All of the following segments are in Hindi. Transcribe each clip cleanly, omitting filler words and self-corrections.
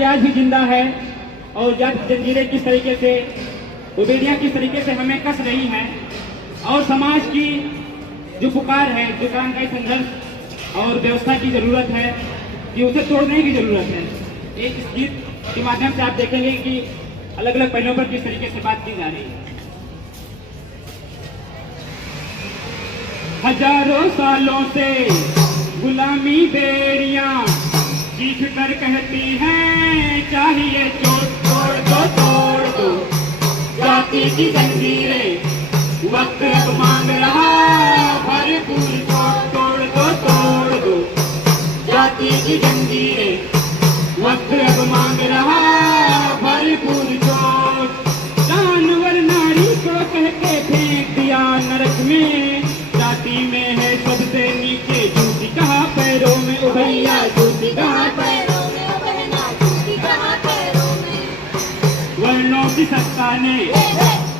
जाति आज भी जिंदा है और जाति जंजीरें किस तरीके से, बेड़ियां किस तरीके से हमें कस रही हैं और समाज की जो पुकार है, जो क्रांतिकारी संघर्ष और व्यवस्था की जरूरत है कि उसे तोड़ने की जरूरत है। एक इस गीत के माध्यम से आप देखेंगे कि अलग अलग पहलुओं पर किस तरीके से बात की जा रही है। हजारों सालों से गुलामी बेड़ियां चीख कर कहती हैं चाहिए तोड़ दो जाति की जंजीरें, वक्त अब मांग रहा भरपूर तोड़ दो जाति की जंजीरें, वक्त अब मांग रहा भरपूर तोड़। जानवर नारी को कह के फेंक दिया नरक में, जाति में है सबसे नीचे जूती कहाँ पैरों में, ओ भैया जूती कहाँ पैरों में, ओ बहना जूती कहाँ पैरों में। वर्णों की सत्ता ने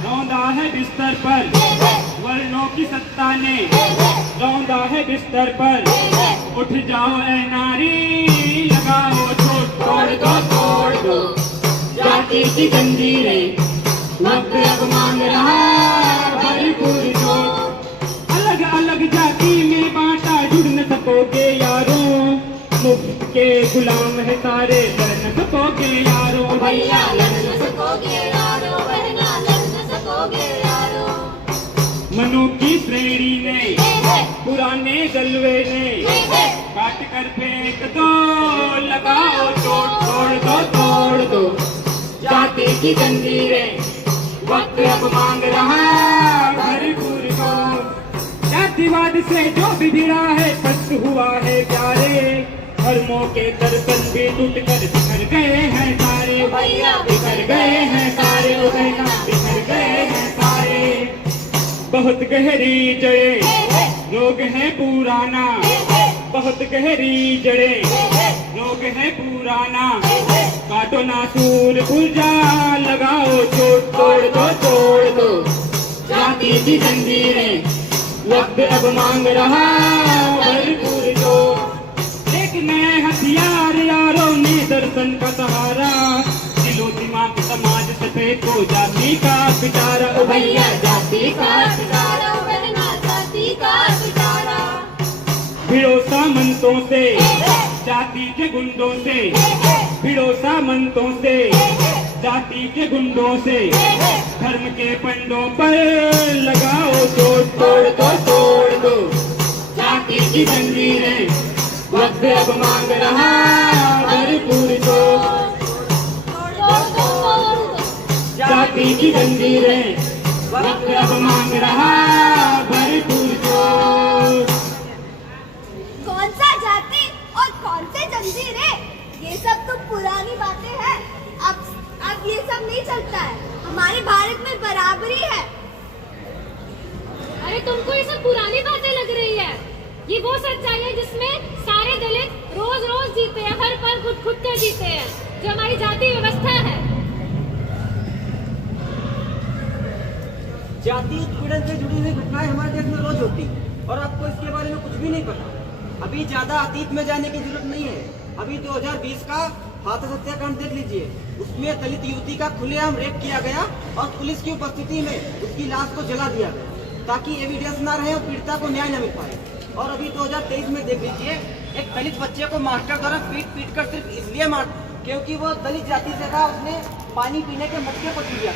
रौंदा है बिस्तर पर, वर्णों की सत्ता ने रौंदा है बिस्तर पर, उठ जाओ ऐ नारी लगाओ तोड़ दो जाति की जंजीरें, वक्त अब मांग रहा भरपूर तोड़। अलग अलग जाति में बांटा जुड़ न सकोगे यारों, मुफ्त के गुलाम है सारे लड़ न सकोगे यारों, भैया लड़ न सकोगे यारों, बहना लड़ न सकोगे यारों। मनु की श्रेणी ने पुराने गलवे ने काट कर फेंक दो, लगाओ तोड़ दो जाति की जंजीरें, वक्त अब मांग रहा भरपूर तोड़। जातिवाद से जो बिगड़ा है पस्त हुआ है प्यारे, धर्मों के दर्पण भी टूट कर बिखर गए हैं सारे, भैया बिखर गए हैं सारे, बहना बिखर गए हैं सारे। बहुत गहरी जड़ें रोग है पुराना, बहुत गहरी जड़ें रोग है पुराना, काटो ना सूर पुर्जा लगाओ तोड़ दो जाति की जंजीरें, वक्त अब मांग रहा भरपूर तोड़। एक नए हथियार यारों ने दर्शन का सहारा, दिलो दिमाग समाज से फेंको जाति का पिटारा, ओ भैया जाति का पिटारा, ओ बहना जाति का पिटारा। भिड़ो सामंतों से जाति के गुंडों से, भिड़ो सामंतों से जाति के गुंडों से, धर्म के पंडों पर लगाओ तोड़ दो जाति की जंजीरें, वक्त अब मांग रहा भरपूर तोड़। जाति की जंजीरें, वक्त अब मांग रहा भरपूर तोड़। कौन सा जाति और कौन से जंजीरें, ये सब तो पुरानी बातें हैं। अब ये सब नहीं चलता है, हमारे भारत में बराबरी है। अरे तुमको ये सब पुरानी बातें लग रही है, ये वो सच्चाई है जिसमें सारे दलित रोज रोज जीते हैं, हर पल खुद कर जीते हैं, जो हमारी जाति व्यवस्था है। जाति उत्पीड़न से जुड़ी हुई घटनाएं हमारे देश में रोज होती और आपको इसके बारे में कुछ भी नहीं पता। अभी ज्यादा अतीत में जाने की जरूरत नहीं है। अभी 2020 का हाथरस हत्याकांड देख लीजिए, उसमें दलित युवती का खुलेआम रेप किया गया और पुलिस की उपस्थिति में उसकी लाश को जला दिया गया ताकि एविडेंस ना रहे और पीड़िता को न्याय न मिल पाए। और अभी 2023 में देख लीजिए, एक दलित बच्चे को मास्टर द्वारा पीट कर सिर्फ इसलिए मार क्योंकि वो दलित जाति से था, उसने पानी पीने के मटके को पी लिया।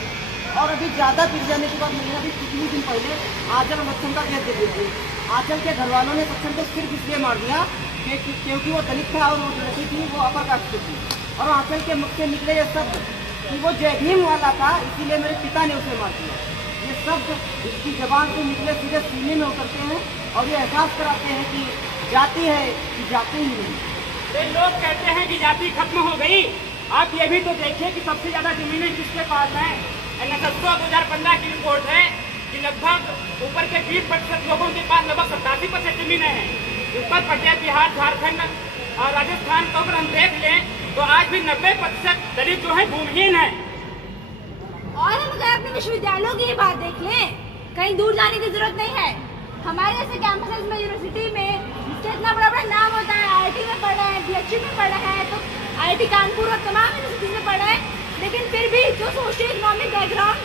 और अभी ज्यादा पिट जाने के बाद मैंने अभी कुछ ही दिन पहले आंचल और सक्षम का केस देख लीजिए। आंचल के घर वालों ने सक्षम को सिर्फ इसलिए मार दिया क्योंकि वो दलित था और वो लड़की थी, वो अपर कास्ट की थी। और आंचल के मुख से निकले ये शब्द कि वो जय भीम वाला था, इसीलिए मेरे पिता ने उसे मार दिया। ये शब्द इसकी जबान से निकले सीधे सीने में उतरते हैं और ये एहसास कराते हैं कि जाति है कि जाति ही नहीं। लोग कहते हैं कि जाति खत्म हो गई। आप ये भी तो देखिए कि सबसे ज्यादा जमीनें किसके पास हैं। NSSO 2015 की रिपोर्ट है कि लगभग ऊपर के 20% लोगों के पास लगभग 87% जमीनें हैं। उत्तर प्रदेश, बिहार, झारखंड और राजस्थान को अगर हम देख लें तो आज भी 90% दलित जो है भूमिहीन है। और हम अगर अपने विश्वविद्यालयों की बात देख लें, कहीं दूर जाने की जरूरत नहीं है। हमारे ऐसे कैंपसेस में, यूनिवर्सिटी में जिसके इतना बड़ा बड़ा नाम होता है, IIT में पढ़ा है, BHU में पढ़ा है, तो IIT कानपुर और तमाम यूनिवर्सिटीज में पढ़े हैं, लेकिन फिर भी जो सोशियो इकोनॉमिक बैकग्राउंड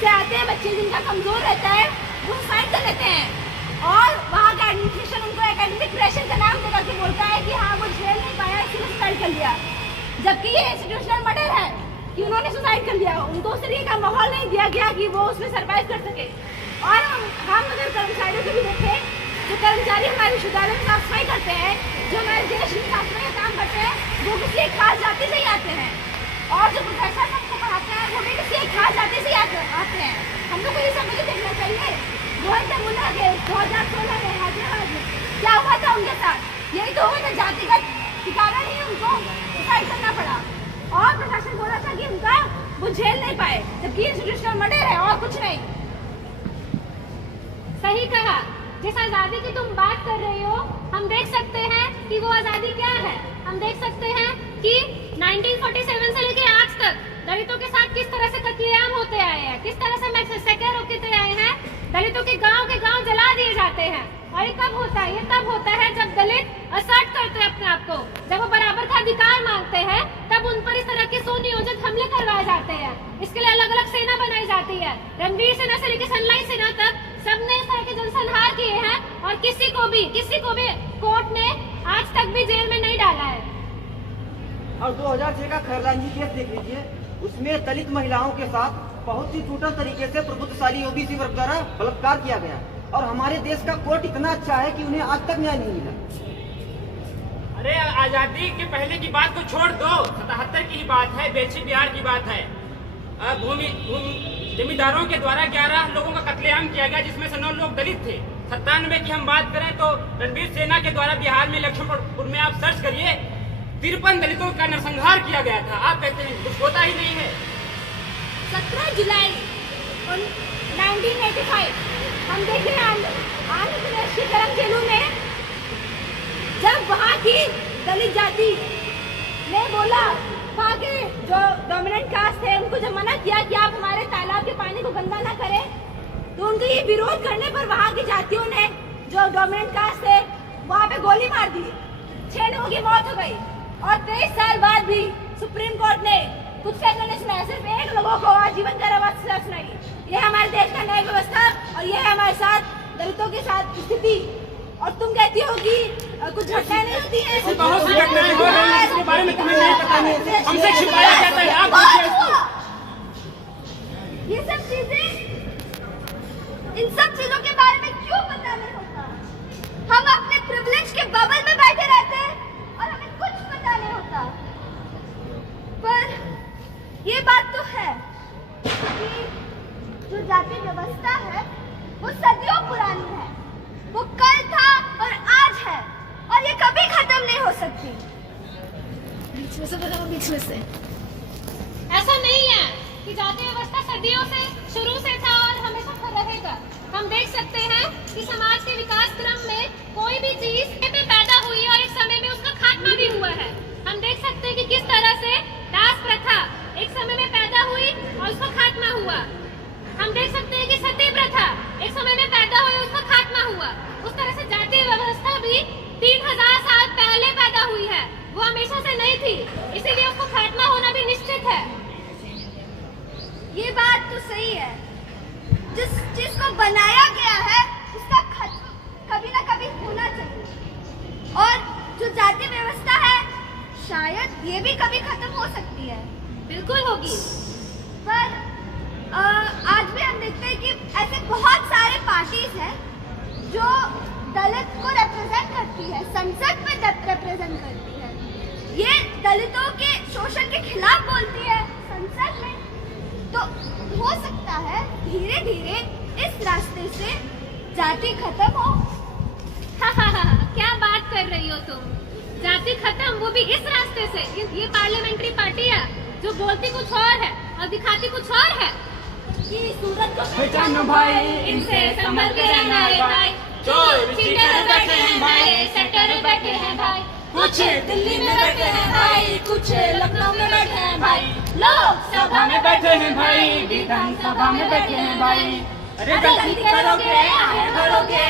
से आते हैं बच्चे जिनका कमजोर रहता है वो सुसाइड कर लेते हैं, और वहाँ का एडमिनिस्ट्रेशन उनको एकेडमिक प्रेशर का नाम दे करके बोलता है कि हाँ वो झेल नहीं पाया इसलिए सुसाइड कर लिया, जबकि ये इंस्टीट्यूशनल मर्डर है कि उन्होंने सुसाइड कर लिया, उनको उस तरीके का माहौल नहीं दिया गया कि वो उसमें सर्वाइव कर सके। और हम अगर कर्मचारियों को भी देखें, जो कर्मचारी हमारे विश्वविद्यालय में साफ सफाई करते हैं, जो हमारे देश में साफ सफाई का काम करते हैं, वो किसी एक खास जाति से ही आते हैं, और जो प्रोफेसर हमको पढ़ाते हैं वो भी किसी एक खास जाति से आते हैं। हम लोग को ये सब नहीं देखना चाहिए। रोहित मुन्ना के 2016 में हैदराबाद में क्या हुआ था उनके साथ, यही तो हुआ था, जातिगत के कारण ही उनको सुसाइड करना पड़ा, और प्रशासन बोला था कि उनका वो झेल नहीं पाए, जबकि इंस्टीट्यूशनल मर्डर है और कुछ नहीं। सही कहा। जिस आजादी की तुम बात कर रही हो, हम देख सकते हैं कि वो आजादी क्या है। हम देख सकते हैं कि 1947 से लेकर आज तक दलितों के साथ किस तरह से कत्लेआम होते आए हैं, किस तरह से मैसेकर होते आए हैं, दलितों के गांव जला दिए जाते हैं। और ये कब होता है? ये तब होता है जब दलित असर्ट करते हैं अपने आप को, जब वो बराबर का अधिकार मांगते हैं, तब उन पर इस तरह के सुनियोजित हमले करवाए जाते हैं। इसके लिए अलग अलग सेना बनाई जाती है, रणवीर सेना से लेकर सनलाइट सेना तक सबने इस तरह के जनसंहार किए हैं, और किसी को भी कोर्ट ने आज तक भी जेल में नहीं डाला है। और 2006 का खैरलांजी केस देख लीजिए, उसमें दलित महिलाओं के साथ बहुत ही टोटल तरीके से प्रबुद्धशाली ओबीसी वर्ग द्वारा बलात्कार किया गया, और हमारे देश का कोर्ट इतना अच्छा है कि उन्हें आज तक न्याय नहीं मिला। अरे आजादी के पहले की बात को छोड़ दो, 77 की ही बात है, बेलछी बिहार की बात है। जमींदारों के द्वारा 11 लोगों का कत्लेआम किया गया, जिसमें से 9 लोग दलित थे। 97 की हम बात करें तो रणवीर सेना के द्वारा बिहार में लक्ष्मणपुर में आप सर्च करिए, 53 दलितों का नरसंहार किया गया था। आप कहते हैं कुछ होता ही नहीं है। 17 जुलाई 1985 हम देख रहे हैं आंध्र प्रदेश के करमचेलू में, जब वहाँ की दलित जाति ने बोला, वहाँ के जो डोमिनेंट कास्ट थे उनको जब मना किया कि आप हमारे तालाब के पानी को गंदा ना करें, तो उनके ये विरोध करने पर वहाँ की जातियों ने, जो डोमिनेंट कास्ट थे, वहाँ पे गोली मार दी, 6 लोगों की मौत हो गई। और 23 साल बाद भी सुप्रीम कोर्ट ने कुछ फैसला नहीं सुनाया, सिर्फ 1 लोगों को आजीवन कारावास सजा सुनाई। ये हमारे देश का न्याय व्यवस्था, और ये है हमारे साथ दलितों के साथ स्थिति। और तुम कहती हो कि कुछ घटनाएं नहीं होती हैं, बहुत सी घटनाएं हो रही हैं, इसके बारे में तुम्हें नहीं पता है, हमसे छिपाया जाता है। आप पूछिए इसको। ये सब चीजें, इन सब चीजों के बारे में क्यों पता नहीं होता? हम अपने प्रिविलेज के बबल में बैठे रहते हैं और हमें कुछ पता नहीं होता। पर ये बात तो है कि जो जाति व्यवस्था है वो सदियों पुरानी है, वो कल था और आज है, और ये कभी खत्म नहीं हो सकती। बीच में से बताओ, बीच में से। ऐसा नहीं है कि जाति व्यवस्था सदियों से शुरू से था और हमेशा रहेगा। हम देख सकते हैं कि समाज के विकास क्रम में कोई भी चीज में पैदा हुई और एक समय में उसका खात्मा भी हुआ है। हम देख सकते हैं कि किस तरह से दास प्रथा एक समय में पैदा हुई और उसका खात्मा हुआ। हम देख सकते हैं कि सती प्रथा एक समय में पैदा हुई, उसका खात्मा हुआ। उस तरह से जाति व्यवस्था भी 3000 साल पहले पैदा हुई है, वो हमेशा से नहीं थी, इसीलिए उसको खात्मा होना भी निश्चित है। ये बात तो सही है, जिस चीज को बनाया गया है उसका खत्म कभी ना कभी होना चाहिए, और जो जाति व्यवस्था है शायद ये भी कभी खत्म हो सकती है। बिल्कुल होगी। पर आज भी हम देखते हैं कि ऐसे बहुत सारे पार्टीज हैं जो दलित को रिप्रेजेंट करती है, संसद में रिप्रेजेंट करती है, ये दलितों के शोषण के खिलाफ बोलती है संसद में। तो हो सकता है धीरे धीरे इस रास्ते से जाति खत्म हो। क्या बात कर रही हो तुम? जाति खत्म, वो भी इस रास्ते से? ये पार्लियामेंट्री पार्टी है जो बोलती कुछ और है और दिखाती कुछ और है। कि सूरज को पहचानो भाई, इनसे संभल के रहना है भाई। चोर चीटर बैठे हैं भाई, सेटर बैठे हैं भाई, कुछ दिल्ली में बैठे हैं भाई, कुछ लखनऊ में बैठे हैं भाई, लोग सभा में बैठे हैं भाई, विधानसभा में बैठे हैं भाई। अरे गलती करोगे, आए भरोगे,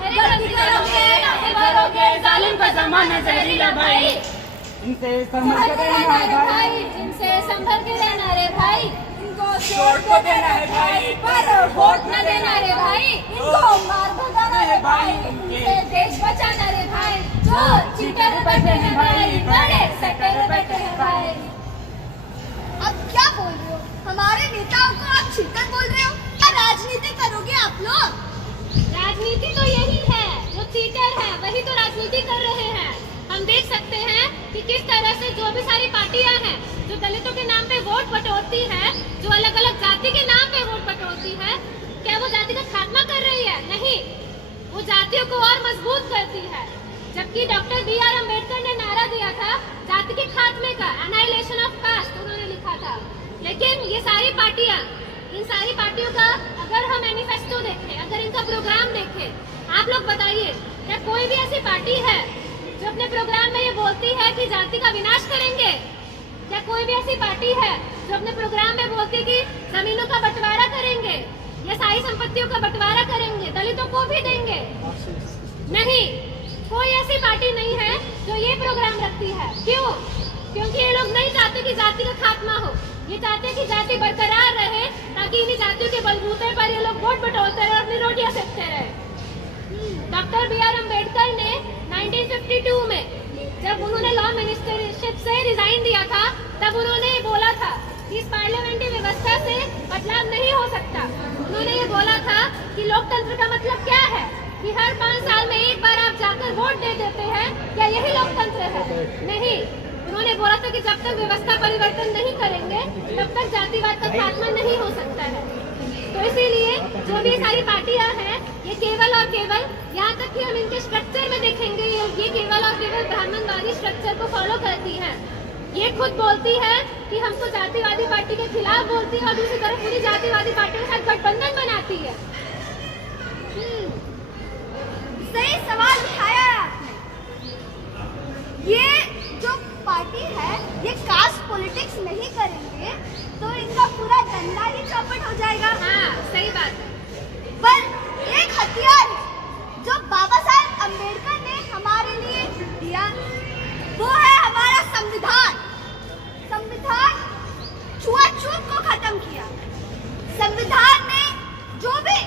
अरे गलती करोगे, काहे भरोगे जालिम का जमाना जहरीला भाई। इनसे समझ के रहना है भाई, इनसे संभल के रहना रे भाई। इनको छोड़ को देना है भाई, पर वोट न देना रे भाई। इनको मार भगाना है भाई। इनसे देश बचाना रे भाई। जो चीटर बैठे हैं भाई, बड़े सेटर बैठे हैं भाई। अब क्या बोल रहे हो? हमारे नेताओं को आप चीटर बोल रहे हो? क्या राजनीति करोगे आप लोग? राजनीति तो यही है, जो चीटर है वही तो राजनीति कर रहे हैं। हम देख सकते हैं कि किस तरह से जो भी सारी पार्टियां हैं, जो दलितों के नाम पे वोट बटोरती है, जो अलग अलग जाति के नाम पे वोट बटोरती है, क्या वो जाति का खात्मा कर रही है? नहीं, वो जातियों को और मजबूत करती है। जबकि डॉक्टर B.R. अम्बेडकर ने नारा दिया था जाति के खात्मे का, एनाइलेशन ऑफ कास्ट उन्होंने लिखा था। लेकिन ये सारी पार्टियां, इन सारी पार्टियों का अगर हम मैनिफेस्टो देखें, अगर इनका प्रोग्राम देखें, आप लोग बताइए क्या कोई भी ऐसी पार्टी है जो अपने प्रोग्राम में ये बोलती है कि जाति का विनाश करेंगे? क्या कोई भी ऐसी पार्टी है जो अपने प्रोग्राम में बोलती है कि जमीनों का बंटवारा करेंगे या सारी संपत्तियों का बंटवारा करेंगे, दलितों को भी देंगे? नहीं, कोई ऐसी पार्टी नहीं है जो ये प्रोग्राम रखती है। क्यों? क्योंकि ये लोग नहीं चाहते कि जाति का खात्मा हो। ये चाहते हैं कि जाति बरकरार रहे, ताकि इन्हीं जातियों के बलबूते पर ये लोग वोट बटोरते रहे और अपनी रोटियां सेकते रहे। Doctor B.R. अम्बेडकर ने 1952 में जब उन्होंने लॉ मिनिस्टरशिप से रिजाइन दिया था, तब उन्होंने ये बोला था कि इस पार्लियामेंट्री व्यवस्था से बदलाव नहीं हो सकता। उन्होंने ये बोला था कि लोकतंत्र का मतलब क्या है, कि हर 5 साल में एक बार आप जाकर वोट दे देते हैं, क्या यही लोकतंत्र है? नहीं, उन्होंने बोला था कि जब तक व्यवस्था परिवर्तन नहीं करेंगे तब तक जातिवाद का खात्मा नहीं हो सकता है। तो इसीलिए जो भी सारी पार्टियां हैं, ये केवल और केवल, यहाँ तक कि हम इनके स्ट्रक्चर में देखेंगे, ये केवल और केवल ब्राह्मणवादी स्ट्रक्चर को फॉलो करती है। ये खुद बोलती है कि हमको जातिवादी पार्टी के खिलाफ बोलती है और दूसरी तरफ पूरी जातिवादी पार्टी के साथ गठबंधन बनाती है। सही सवाल उठाया है आपने। ये जो पार्टी है, ये कास्ट पॉलिटिक्स नहीं करेंगे तो इनका पूरा डंडा ही चौपट हो जाएगा। हाँ, सही बात है। पर एक हथियार जो बाबा साहेब अम्बेडकर ने हमारे लिए दिया, वो है हमारा संविधान। संविधान छुआछूत को खत्म किया। संविधान ने जो भी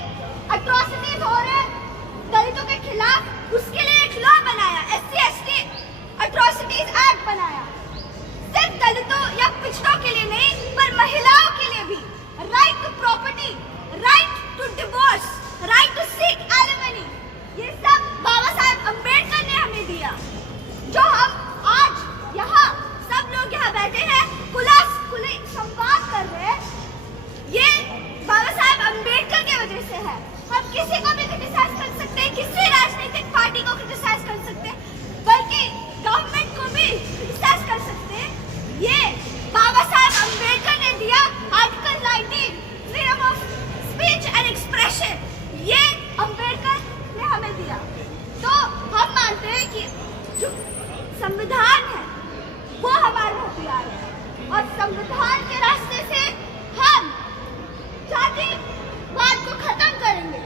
अट्रॉसिटीज हो रहे दलितों के खिलाफ, उसके लिए एक लॉ बनाया, SC/ST अट्रॉसिटीज एक्ट बनाया। सिर्फ दलितों या पिछड़ों के लिए नहीं, पर महिलाओं के लिए भी। Right to property, right to divorce, right to seek alimony, ये सब बाबा साहेब अम्बेडकर ने हमें दिया। जो हम आज यहाँ सब लोग यहाँ बैठे हैं, खुले संवाद कर रहे हैं, ये बाबा साहेब अम्बेडकर की वजह से है। हम किसी को भी क्रिटिसाइज कर सकते हैं, किसी राजनीतिक पार्टी को क्रिटिसाइज कर सकते हैं, बल्कि गवर्नमेंट को भी क्रिटिसाइज कर सकते हैं। ये बाबा साहेब अम्बेडकर ने दिया article 19, freedom of speech and expression, ये अम्बेडकर ने हमें दिया। तो हम मानते हैं कि जो संविधान है वो हमारा हथियार है, और संविधान के रास्ते से हम जातिवाद को खत्म करेंगे।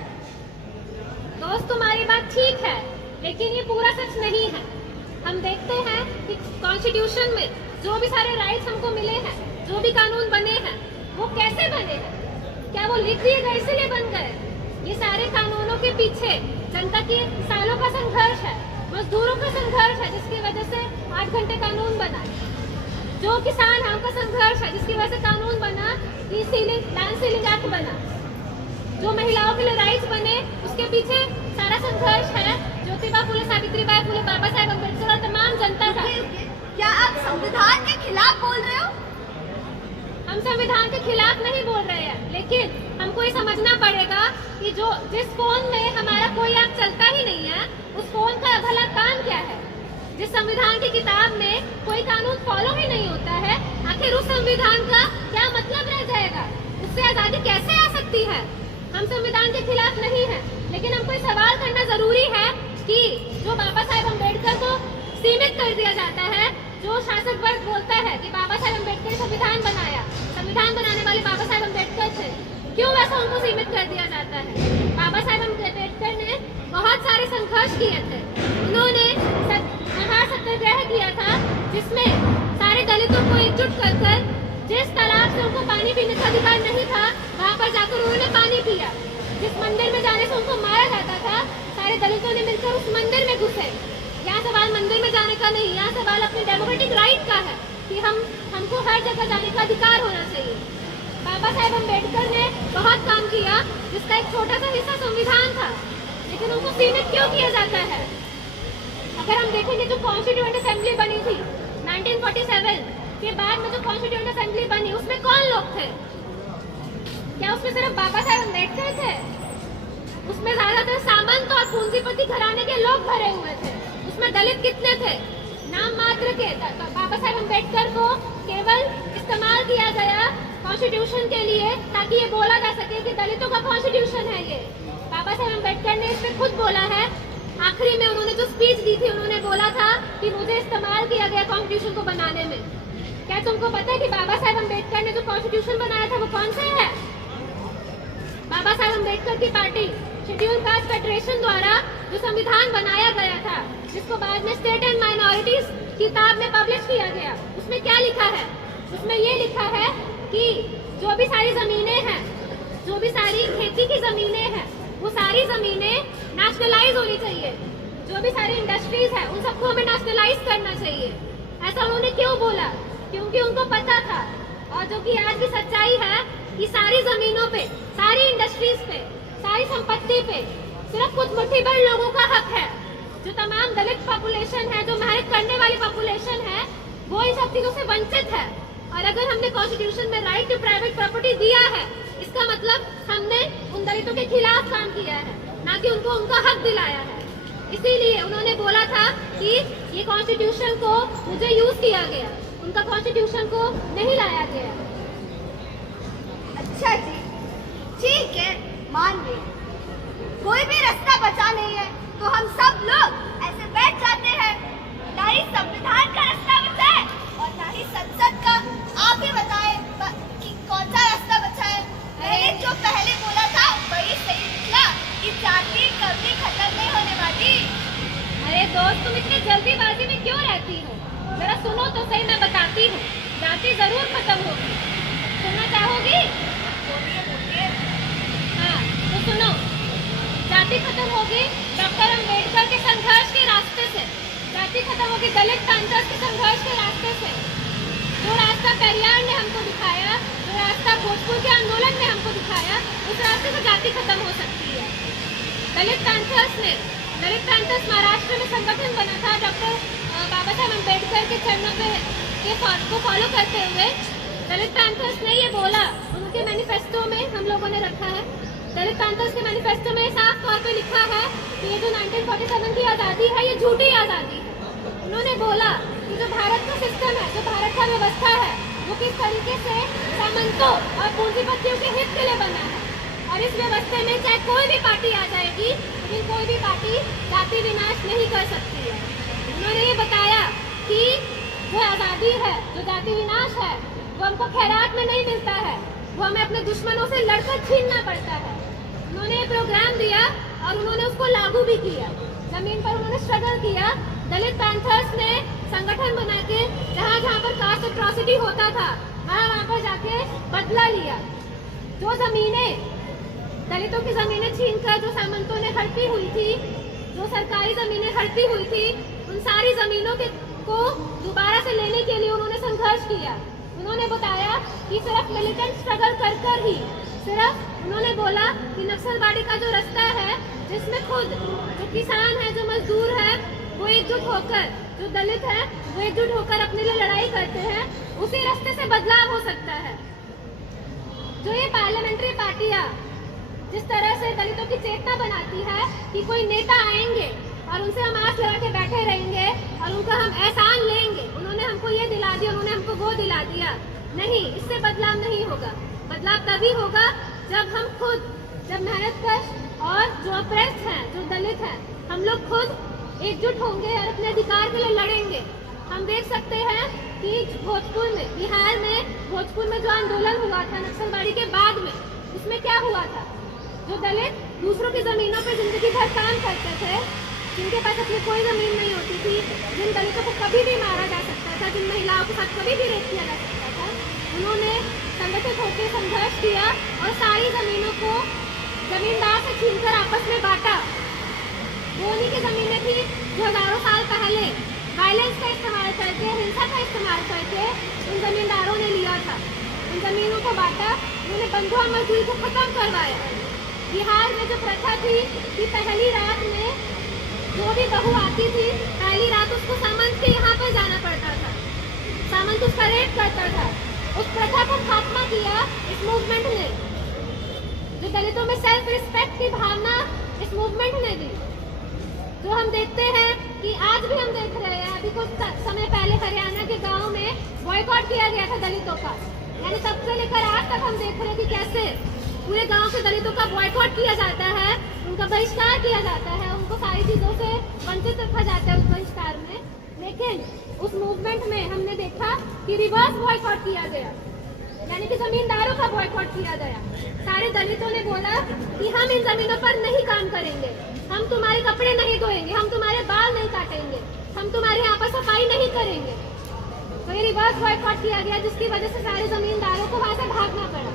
दोस्त, तुम्हारी बात ठीक है, लेकिन ये पूरा सच नहीं है। हम देखते हैं कि कॉन्स्टिट्यूशन में जो भी सारे राइट्स हमको मिले हैं, जो भी कानून बने हैं, वो कैसे बने हैं? क्या वो लिख दिए गए इसलिए बन गए? ये सारे कानूनों के पीछे जनता की सालों का संघर्ष है, मजदूरों का संघर्ष है, जिसकी वजह से 8 घंटे कानून बना। जो किसान हैं उनका संघर्ष है, जिसकी वजह से कानून बना, लैंड सीलिंग एक्ट बना। जो महिलाओं के लिए राइट्स बने, उसके पीछे सारा संघर्ष है ज्योतिबा फुले, सावित्रीबाई फुले, बाबा साहेब अम्बेडकर और तमाम जनता का। क्या आप संविधान के खिलाफ बोल रहे हो? हम संविधान के खिलाफ नहीं बोल रहे हैं, लेकिन हमको ये समझना पड़ेगा कि जो जिस फोन में हमारा कोई ऐप चलता ही नहीं है, उस फोन का भला काम क्या है? जिस संविधान की किताब में कोई कानून फॉलो ही नहीं होता है, आखिर उस संविधान का क्या मतलब रह जाएगा? उससे आजादी कैसे आ सकती है? हम संविधान के खिलाफ नहीं है, लेकिन हमको सवाल करना जरूरी है कि जो बाबा साहेब अम्बेडकर को सीमित कर दिया जाता है, जो शासक वर्ग बोलता है कि बाबा साहेब अम्बेडकर ने संविधान बनाया, संविधान बनाने वाले बाबा साहेब अम्बेडकर थे, क्यों वैसा उनको सीमित कर दिया जाता है? बाबा साहेब अम्बेडकर ने बहुत सारे संघर्ष किए थे। उन्होंने महासत्याग्रह किया था, जिसमें सारे दलितों को एकजुट कर जिस तालाब से उनको पानी पीने का अधिकार नहीं था, वहाँ पर जाकर उन्होंने पानी पिया। जिस मंदिर में जाने से उनको मारा जाता था, सारे दलितों ने मिलकर उस मंदिर में घुसे। यहाँ सवाल मंदिर में जाने का नहीं, यहाँ सवाल अपने डेमोक्रेटिक राइट का है कि हमको हर जगह जाने का अधिकार होना चाहिए। बाबा साहेब अम्बेडकर ने बहुत काम किया, जिसका एक छोटा सा हिस्सा संविधान था, लेकिन उनको सीमित क्यों किया जाता है? अगर हम देखेंगे जो कॉन्स्टिट्यूएंट असेंबली बनी थी 1947 के बाद में, जो कॉन्स्टिट्यूएंट असेंबली बनी, उसमें कौन लोग थे? क्या उसमें सिर्फ बाबा साहेब अम्बेडकर थे? उसमें ज्यादातर सामंत और पूंजीपति घराने के लोग भरे हुए थे। उसमें दलित कितने थे? नाम मात्र के। बाबा साहेब अम्बेडकर को केवल इस्तेमाल किया गया कॉन्स्टिट्यूशन के लिए, ताकि ये बोला जा सके कि दलितों का कॉन्स्टिट्यूशन है ये। बाबा साहेब अम्बेडकर ने इसमें खुद बोला है, आखिरी में उन्होंने जो स्पीच दी थी, उन्होंने बोला था कि मुझे इस्तेमाल किया गया कॉन्स्टिट्यूशन को बनाने में। क्या तुमको पता है कि बाबा साहेब अम्बेडकर ने जो कॉन्स्टिट्यूशन बनाया था वो कौन सा है? बाबा साहेब अम्बेडकर की पार्टी शेड्यूल कास्ट फेडरेशन द्वारा जो संविधान बनाया गया था, जिसको बाद में स्टेट एंड माइनॉरिटीज किताब में पब्लिश किया गया, उसमें क्या लिखा है? उसमें ये लिखा है कि जो भी सारी जमीनें हैं, जो भी सारी खेती की जमीनें हैं, वो सारी जमीनें नेशनलाइज होनी चाहिए। जो भी सारी इंडस्ट्रीज है, उन सबको हमें नेशनलाइज करना चाहिए। ऐसा उन्होंने क्यों बोला? क्योंकि उनको पता था, और जो कि आज की सच्चाई है, कि सारी जमीनों पे, सारी इंडस्ट्रीज पे, सारी संपत्ति पे सिर्फ कुछ मुट्ठी भर लोगों का हक है। जो तमाम दलित पॉपुलेशन है, जो मेहनत करने वाली पॉपुलेशन है, वो इन सब चीजों से वंचित है। और अगर हमने कॉन्स्टिट्यूशन में राइट टू प्राइवेट प्रॉपर्टी दिया है, इसका मतलब हमने उन दलितों के खिलाफ काम किया है, ना कि उनको उनका हक दिलाया है। इसीलिए उन्होंने बोला था कि ये कॉन्स्टिट्यूशन को मुझे यूज किया गया, उनका कॉन्स्टिट्यूशन को नहीं लाया गया। अच्छा जी, ठीक है, मान गए। कोई भी रास्ता बचा नहीं है, तो हम सब लोग ऐसे बैठ जाते हैं। ना ही संविधान का रास्ता बचा है और ना ही संसद का। आप ही बताएं कि कौन सा रास्ता बचा है? मैंने जो पहले बोला था वही सही निकला कि जाति कभी खत्म नहीं होने वाली। अरे दोस्त, तुम इतनी जल्दीबाजी में क्यों रहती हो? जरा सुनो तो सही, मैं बताती हूँ। जाति जरूर खत्म होगी। सुनना चाहोगी? बोलिए बोलिए। हाँ, तो सुनो। जाति खत्म होगी डॉक्टर अम्बेडकर के संघर्ष के रास्ते से। जाति खत्म होगी दलित पैंथर्स के संघर्ष के रास्ते से। जो रास्ता पेरियार ने हमको दिखाया, जो रास्ता भोजपुर के आंदोलन ने हमको दिखाया, उस रास्ते से जाति खत्म हो सकती है। दलित पैंथर्स महाराष्ट्र में संगठन बना था डॉक्टर बाबा साहेब अम्बेडकर के चरणों को फॉलो करते हुए। दलित पैंथर्स ने ये बोला, उनके मैनिफेस्टो में हम लोगों ने रखा है, दलित पैंथर्स के मैनिफेस्टो में साफ तौर पे लिखा है कि ये जो 1947 की आज़ादी है, ये झूठी आज़ादी है। उन्होंने बोला कि जो भारत का सिस्टम है, जो भारत का व्यवस्था है, वो किस तरीके से सामंतों और पूंजीपतियों के हित के लिए बना है। और इस व्यवस्था में चाहे कोई भी पार्टी आ जाएगी, लेकिन कोई भी पार्टी जाति विनाश नहीं कर सकती है। उन्होंने ये बताया कि जो आज़ादी है, जो जाति विनाश है, वो हमको खैरात में नहीं मिलता है, वो हमें अपने दुश्मनों से लड़कर छीनना पड़ता है। उन्होंने ये प्रोग्राम दिया और उन्होंने उसको लागू भी किया। जमीन पर उन्होंने स्ट्रगल किया। दलित पैंथर्स ने संगठन बना के जहाँ पर कास्ट एट्रॉसिटी होता था, वहाँ पर जाके बदला लिया। जो जमीनें दलितों की जमीनें छीनकर जो सामंतों ने हड़पी हुई थी, जो सरकारी जमीनें हड़पी हुई थी, उन सारी जमीनों को दोबारा से लेने के लिए उन्होंने संघर्ष किया। उन्होंने बताया कि सिर्फ मिलिटेंट स्ट्रगल कर ही, सिर्फ उन्होंने बोला कि नक्सलवादी का जो रास्ता है, जिसमें खुद जो किसान है, जो मजदूर है, वो एकजुट होकर, जो दलित है वो एकजुट होकर अपने लिए लड़ाई करते हैं, उसी रास्ते से बदलाव हो सकता है। जो ये पार्लियामेंट्री पार्टियां जिस तरह से दलितों की चेतना बनाती है कि कोई नेता आएंगे और उनसे हम आस लगा के बैठे रहेंगे और उनका हम एहसान लेंगे, उन्होंने हमको ये दिला दिया, उन्होंने हमको वो दिला दिया, नहीं, इससे बदलाव नहीं होगा। बदलाव तभी होगा जब हम खुद, जब मेहनतकश और जो अप्रेस्ड हैं, जो दलित हैं, हम लोग खुद एकजुट होंगे और अपने अधिकार के लिए लड़ेंगे। हम देख सकते हैं कि भोजपुर में, बिहार में भोजपुर में जो आंदोलन हुआ था नक्सलवादी के बाद में, उसमें क्या हुआ था? जो दलित दूसरों की जमीनों पर जिंदगी भर काम करते थे, जिनके पास अपनी कोई जमीन नहीं होती थी, जिन दलितों को कभी भी मारा जा सकता था, जिन महिलाओं के साथ कभी भी रेप किया जा सकता था, उन्होंने संगठित होकर संघर्ष किया और सारी जमीनों को जमींदार से छीनकर आपस में बांटा। वो उन्हीं की जमीनें थी जो हजारों साल पहले वायलेंस का इस्तेमाल करके, हिंसा का इस्तेमाल करके उन जमींदारों ने लिया था। उन जमीनों को बांटा, उन्होंने बंधुआ मजदूरी को खत्म करवाया। बिहार में जो प्रथा थी कि पहली रात में जो भी बहू आती थी, पहली रात उसको सामंत के यहाँ पर जाना पड़ता था, सामंत उसका रेप करता था। उस प्रथा को खात्मा किया इस मूवमेंट ने। जो दलितों में सेल्फ रिस्पेक्ट की भावना इस मूवमेंट ने दी, जो हम देखते हैं कि आज भी हम देख रहे हैं। अभी कुछ समय पहले हरियाणा के गांव में बॉयकॉट किया गया था दलितों का, यानी तब से लेकर आज तक हम देख रहे हैं कि कैसे पूरे गांव के दलितों का बॉयकॉट किया जाता है, उनका बहिष्कार किया जाता है, उनको सारी चीजों से वंचित रखा जाता है उस बहिष्कार में। लेकिन उस मूवमेंट में हमने देखा कि रिवर्स बॉयकॉट किया गया, यानी कि जमींदारों का बॉयकॉट किया गया। सारे दलितों ने बोला कि हम इन जमीनों पर नहीं काम करेंगे, हम तुम्हारे कपड़े नहीं धोएंगे, हम तुम्हारे बाल नहीं काटेंगे, हम तुम्हारे यहाँ पर सफाई नहीं करेंगे। तो ये रिवर्स बॉयकॉट किया गया, जिसकी वजह से सारे जमींदारों को वहां से भागना पड़ा।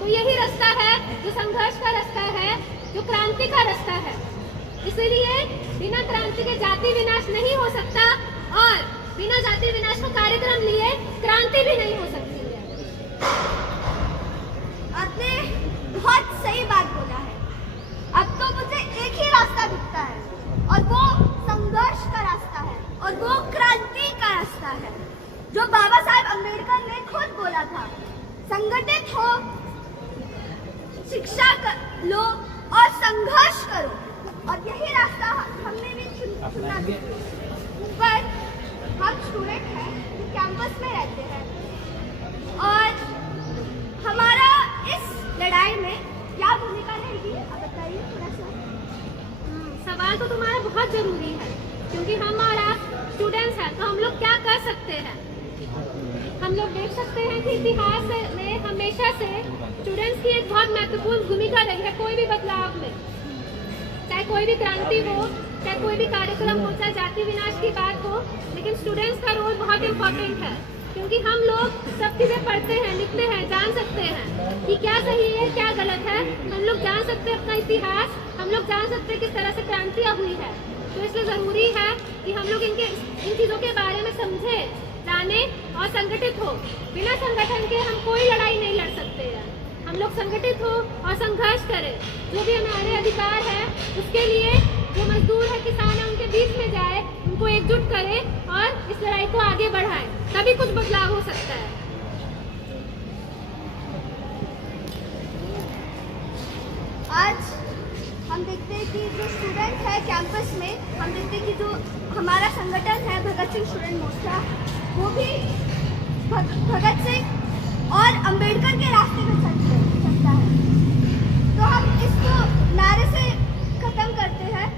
तो यही रास्ता है जो संघर्ष का रास्ता है, जो क्रांति का रास्ता है। इसलिए बिना क्रांति के जाति विनाश नहीं हो सकता और बिना जाति विनाश का कार्यक्रम लिए क्रांति भी नहीं हो सकती है। आपने बहुत सही बात बोला है। अब तो मुझे एक ही रास्ता दिखता है और वो संघर्ष का रास्ता है और वो क्रांति का रास्ता है, जो बाबा साहेब अम्बेडकर ने खुद बोला था। संगठित हो, शिक्षा लो और संघर्ष करो, और यही रास्ता हमने भी चुना है। पर हम स्टूडेंट हैं, कैंपस में रहते हैं और हमारा इस लड़ाई में क्या भूमिका रहेगी, आप बताइए थोड़ा सा। सवाल तो तुम्हारा बहुत जरूरी है, क्योंकि हम और आप स्टूडेंट्स हैं, तो हम लोग क्या कर सकते हैं। हम लोग देख सकते हैं कि इतिहास में हमेशा से स्टूडेंट्स की एक बहुत महत्वपूर्ण भूमिका रही है कोई भी बदलाव में, चाहे कोई भी क्रांति हो, चाहे कोई भी कार्यक्रम हो, चाहे जाति विनाश की बात हो, लेकिन स्टूडेंट्स का रोल बहुत इम्पोर्टेंट है। क्योंकि हम लोग सब चीजें पढ़ते हैं, लिखते हैं, जान सकते हैं कि क्या सही है, क्या गलत है। हम लोग जान सकते हैं अपना इतिहास, हम लोग जान सकते हैं किस तरह से क्रांतियाँ हुई है। तो इसलिए जरूरी है कि हम लोग इन चीजों के बारे में समझे, जाने और संगठित हो। बिना संगठन के हम कोई लड़ाई नहीं लड़ सकते हैं। हम लोग संगठित हो और संघर्ष करें, जो भी हमारे अधिकार है उसके लिए। जो मजदूर है, किसान है, उनके बीच में जाए, उनको एकजुट करें और इस लड़ाई को आगे बढ़ाएं, तभी कुछ बदलाव हो सकता है। आज हम देखते हैं कि जो स्टूडेंट है कैंपस में, हम देखते हैं कि जो हमारा संगठन है भगत सिंह स्टूडेंट मोर्चा, वो भी भगत सिंह और अंबेडकर के रास्ते पे चलता है। तो हम इसको नारे से खत्म करते हैं।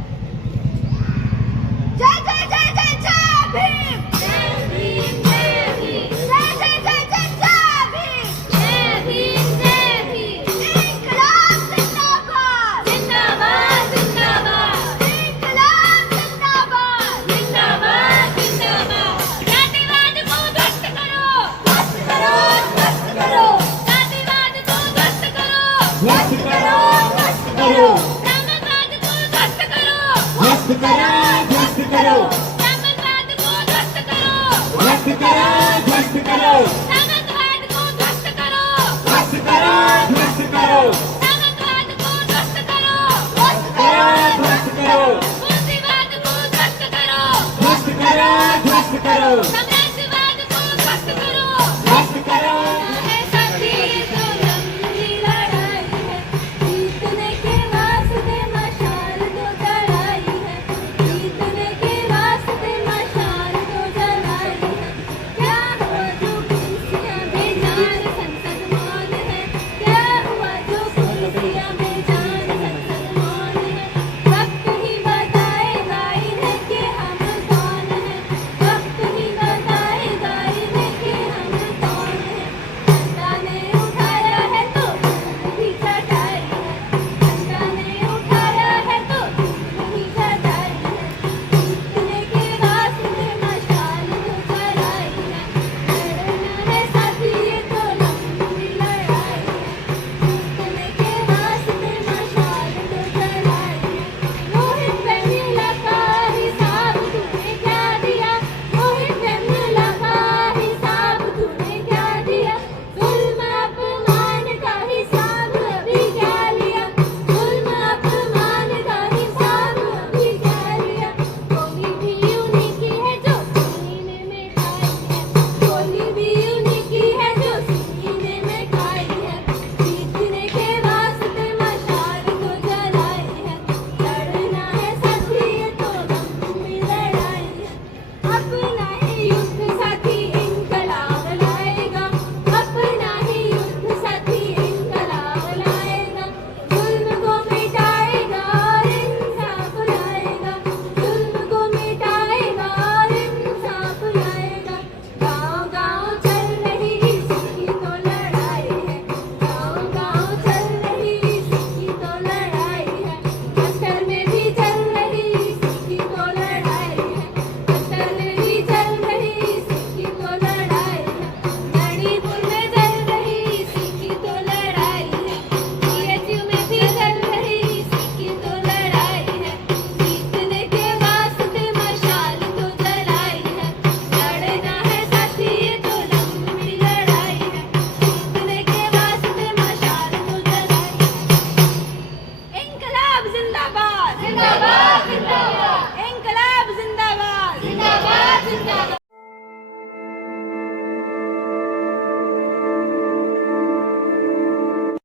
जय जय जय जय जय भीम, जय भीम, जय भीम, जय जय जय जय जय भीम, जय भीम, जय भीम। इंकलाब जिंदाबाद, जिंदाबाद, जिंदाबाद, इंकलाब जिंदाबाद, जिंदाबाद, जिंदाबाद। जातिवाद को ध्वस्त करो, ध्वस्त करो, ध्वस्त करो, जातिवाद को ध्वस्त करो, ध्वस्त करो, ध्वस्त करो, ब्राह्मणवाद को ध्वस्त करो, ध्वस्त करो, ध्वस्त करो, ब्राह्मणवाद को ध्वस्त करो, ध्वस्त करो, ध्वस्त करो, सामंतवाद को ध्वस्त करो, ध्वस्त करो, ध्वस्त करो, सामंतवाद को ध्वस्त करो, ध्वस्त करो, ध्वस्त करो, पूंजीवाद को ध्वस्त करो, ध्वस्त करो, ध्वस्त करो, साम्राज्यवाद